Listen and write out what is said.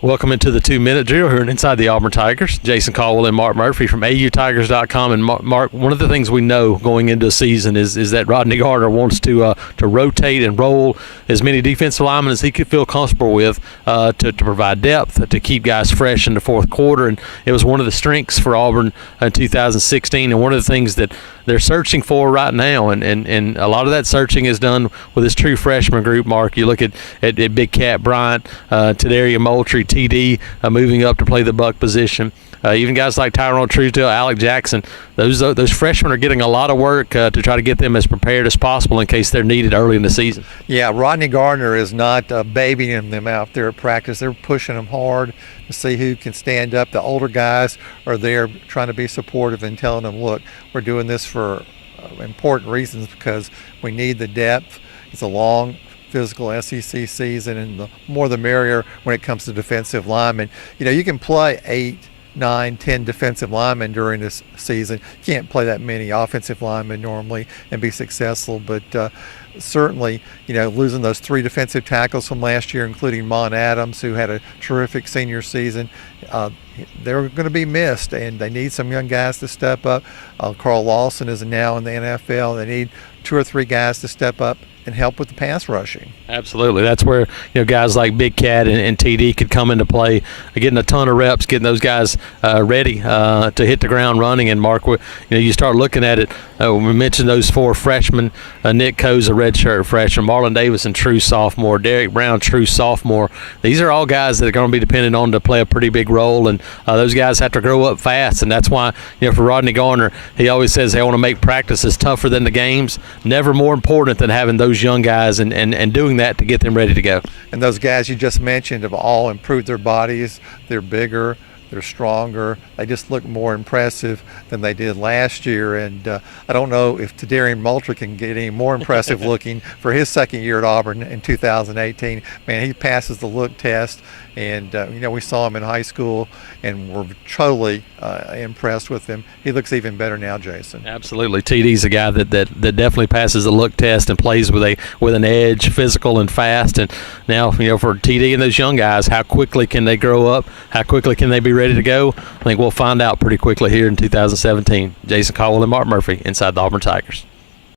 Welcome into the 2-minute drill here inside the Auburn Tigers. Jason Caldwell and Mark Murphy from AUTigers.com. And Mark, one of the things we know going into a season is that Rodney Gardner wants to rotate and roll as many defensive linemen as he could feel comfortable with to provide depth, to keep guys fresh in the fourth quarter. And it was one of the strengths for Auburn in 2016, and one of the things that they're searching for right now. And a lot of that searching is done with this true freshman group, Mark. You look at Big Cat Bryant, Tadaria Moultrie, TD moving up to play the buck position. Even guys like Tyrone Truesdale, Alec Jackson, those freshmen are getting a lot of work to try to get them as prepared as possible in case they're needed early in the season. Yeah, Rodney Gardner is not babying them out there at practice. They're pushing them hard to see who can stand up. The older guys are there trying to be supportive and telling them, look, we're doing this for important reasons because we need the depth. It's a long, physical SEC season, and the more the merrier when it comes to defensive linemen. You know, you can play 8, 9, 10 defensive linemen during this season. You can't play that many offensive linemen normally and be successful, but certainly, you know, losing those 3 defensive tackles from last year, including Mon Adams, who had a terrific senior season, they're going to be missed, and they need some young guys to step up. Carl Lawson is now in the NFL. They need 2 or 3 guys to step up and help with the pass rushing. Absolutely. That's where, you know, guys like Big Cat and TD could come into play, getting a ton of reps, getting those guys ready to hit the ground running. And Mark, you start looking at it. We mentioned those 4 freshmen. Nick Coe's a redshirt freshman. Marlon Davison, true sophomore. Derek Brown, true sophomore. These are all guys that are going to be dependent on to play a pretty big role, and those guys have to grow up fast. And that's why, you know, for Rodney Gardner, he always says they want to make practices tougher than the games. Never more important than having those young guys and doing that to get them ready to go. And those guys you just mentioned have all improved their bodies. They're bigger, they're stronger. They just look more impressive than they did last year. And I don't know if Tadaria Moultrie can get any more impressive looking for his second year at Auburn in 2018. Man, he passes the look test. And, you know, we saw him in high school and we're totally impressed with him. He looks even better now, Jason. Absolutely. TD's a guy that definitely passes the look test and plays with an edge, physical and fast. And now, you know, for TD and those young guys, how quickly can they grow up? How quickly can they be ready to go? I think we'll find out pretty quickly here in 2017. Jason Caldwell and Mark Murphy inside the Auburn Tigers.